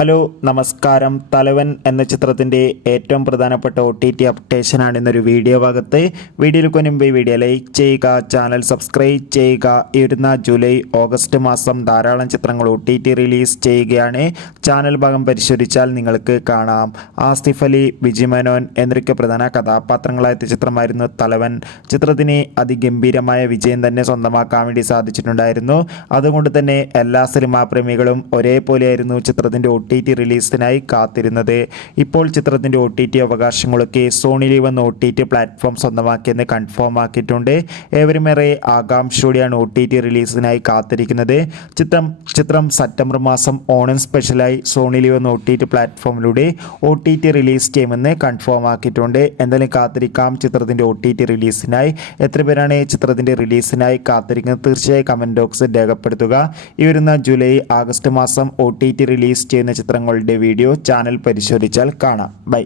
Hello നമസ്കാരം. തലവൻ എന്ന ചിത്രത്തിൻ്റെ ഏറ്റവും പ്രധാനപ്പെട്ട OTT അപ്ഡേഷനാണ് ഇന്നൊരു വീഡിയോ ഭാഗത്ത്. വീഡിയോയിൽ മുൻപ് വീഡിയോ ലൈക്ക് ചെയ്യുക, ചാനൽ സബ്സ്ക്രൈബ് ചെയ്യുക. ഈ വരുന്ന ജൂലൈ ഓഗസ്റ്റ് മാസം ധാരാളം ചിത്രങ്ങൾ OTT റിലീസ് ചെയ്യുകയാണ്. ചാനൽ ഭാഗം പരിശോധിച്ചാൽ നിങ്ങൾക്ക് കാണാം. ആസിഫ് അലി, വിജയ് മേനോൻ എന്നൊക്കെ പ്രധാന കഥാപാത്രങ്ങളായ ചിത്രമായിരുന്നു തലവൻ. ചിത്രത്തിന് അതിഗംഭീരമായ വിജയം തന്നെ സ്വന്തമാക്കാൻ വേണ്ടി സാധിച്ചിട്ടുണ്ടായിരുന്നു. അതുകൊണ്ട് തന്നെ എല്ലാ സിനിമാ പ്രേമികളും ഒരേപോലെയായിരുന്നു ചിത്രത്തിൻ്റെ OTT റിലീസിനായി കാത്തിരുന്നത്. ഇപ്പോൾ ചിത്രത്തിൻ്റെ OTT അവകാശങ്ങളൊക്കെ സോണി ലീവ് എന്ന OTT പ്ലാറ്റ്ഫോം സ്വന്തമാക്കിയെന്ന് കൺഫേം ആക്കിയിട്ടുണ്ട്. ഏവരുമേറെ ആകാംക്ഷയോടെയാണ് OTT റിലീസിനായി കാത്തിരിക്കുന്നത്. ചിത്രം സെപ്റ്റംബർ മാസം ഓണം സ്പെഷ്യലായി സോണി ലീവ് എന്ന OTT പ്ലാറ്റ്ഫോമിലൂടെ OTT റിലീസ് ചെയ്യുമെന്ന് കൺഫേം ആക്കിയിട്ടുണ്ട്. എന്തായാലും കാത്തിരിക്കാം ചിത്രത്തിൻ്റെ OTT റിലീസിനായി. എത്ര പേരാണ് ചിത്രത്തിൻ്റെ റിലീസിനായി കാത്തിരിക്കുന്നത്? തീർച്ചയായും കമൻറ്റ് ബോക്സിൽ രേഖപ്പെടുത്തുക. ഈ വരുന്ന ജൂലൈ ആഗസ്റ്റ് മാസം OTT റിലീസ് ചെയ്യുന്ന ചിത്രങ്ങളുടെ വീഡിയോ ചാനൽ പരിശോധിച്ചാൽ കാണാം. ബൈ.